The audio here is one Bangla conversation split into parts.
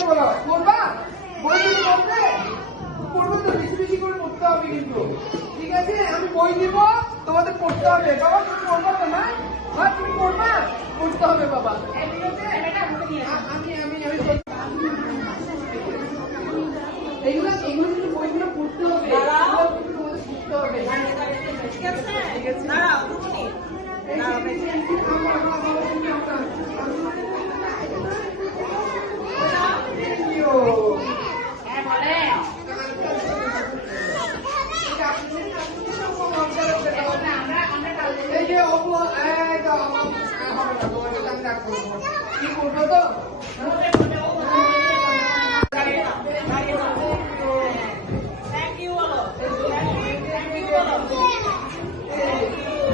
বলো পড়বা বই দিতে পড়বে পড়বে তো বেশি বেশি করে পড়তে হবে কিন্তু ঠিক আছে আমি বই দিব তোমাদের পড়তে হবে বাবা তুমি পড়বা তো না তুমি পড়বা পড়তে হবে বাবা ঠিক আছে আমি আমি আমি এগুলো এগুলো কিন্তু বইগুলো পড়তে হবে পড়তে হবে ঠিক আছে ঠিক আছে দাঁড়াও কি করবো তো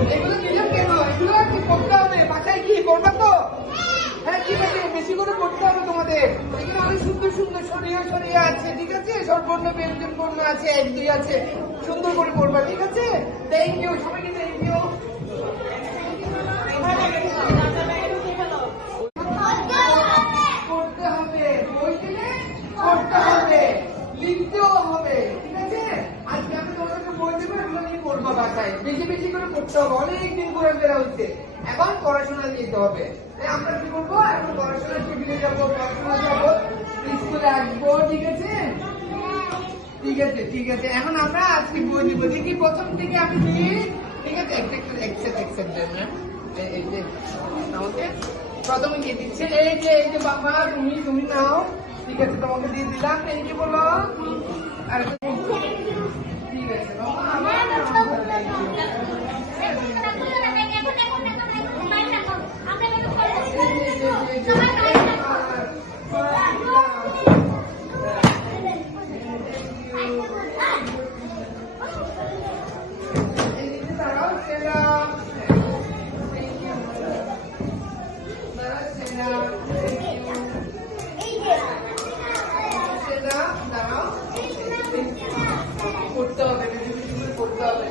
এগুলো নিলাম কেন এগুলো কি করতে হবে বাসায় কি করবে তো হ্যাঁ ঠিক আছে বেশি করে করতে হবে তোমাদের এখানে অনেক সুন্দর সুন্দর সরিয়ে সরিয়ে আছে ঠিক আছে সর্বর্ণ ব্যঞ্জন বর্ণ আছে এক দুই আছে সুন্দর করে করবা ঠিক আছে থ্যাংক ইউ সবাইকে থ্যাংক ইউ করতে হবে বই দিলে করতে হবে লিখতেও হবে ঠিক আছে আজকে আমি তোমাদেরকে বই দেবো এগুলো নিয়ে করবো বাসায় বেশি বেশি করে করতে হবে অনেকদিন করে বেড়া হচ্ছে এখন পড়াশোনা যেতে হবে আমরা কি করবো এখন পড়াশোনার টেবিলে যাবো পড়াশোনা যাবো স্কুলে আসবো ঠিক আছে ঠিক আছে ঠিক আছে এখন আমরা আজকে বই দিব দেখি প্রথম থেকে আমি দিই ঠিক আছে একটা দেন না এই যে আমাকে প্রথমে দিয়ে দিচ্ছে এই যে বাবা তুমি নাও ঠিক আছে তোমাকে দিয়ে দিলাম এই যে বলো আর ঠিক আছে করতে হবে করতে হবে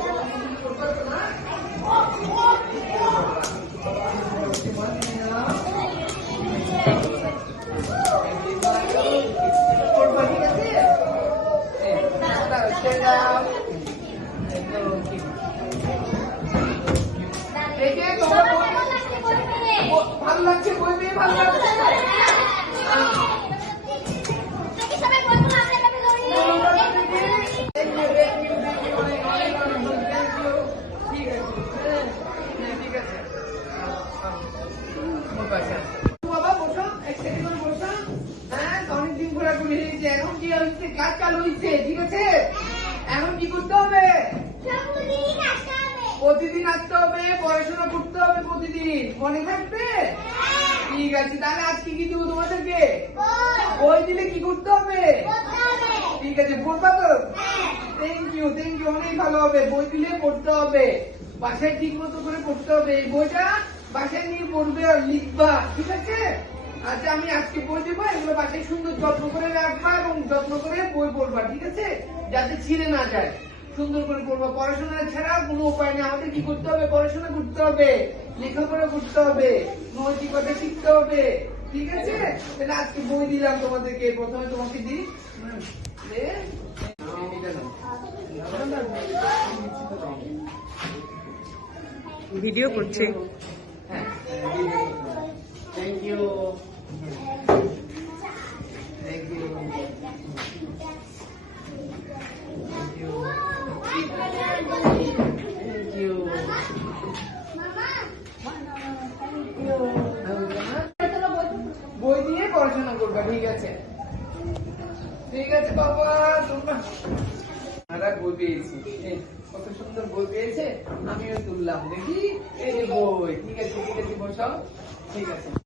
ভালো লাগছে বই পেয়ে ভালো লাগছে বাবা বসো একসাথে করে বসো হ্যাঁ অনেকদিন ঘোরাঘুরি হয়েছে এখন কি হচ্ছে কাজ চালু হয়েছে ঠিক আছে এখন কি করতে হবে প্রতিদিন আসতে হবে পড়াশোনা করতে হবে প্রতিদিন মনে থাকবে ঠিক আছে তাহলে আজকে কি দেবো তোমাদেরকে বই দিলে কি করতে হবে ঠিক আছে পড়বা তো থ্যাংক ইউ অনেক ভালো হবে বই দিলে পড়তে হবে বাসায় ঠিক মতো করে পড়তে হবে এই বইটা বাসায় নিয়ে পড়বে আর লিখবা ঠিক আছে আচ্ছা আমি আজকে বই দেবো এগুলো বাসায় সুন্দর যত্ন করে রাখবা এবং যত্ন করে বই পড়বা ঠিক আছে যাতে ছিঁড়ে না যায় সুন্দর করে পড়বা পড়াশোনা ছাড়া কোনো উপায় নেই আমাদের কি করতে হবে পড়াশোনা করতে হবে লেখাপড়া করতে হবে নৈতিকতা শিখতে হবে ঠিক আছে তাহলে আজকে বই দিলাম তোমাদেরকে প্রথমে তোমাকে দিই ভিডিও করছে হ্যাঁ থ্যাংক ইউ বই দিয়ে পড়াশোনা করবা ঠিক আছে বাবা তোমরা বই পেয়েছি কত সুন্দর বই পেয়েছে আমিও তুললাম দেখি এই যে বই ঠিক আছে বসাও ঠিক আছে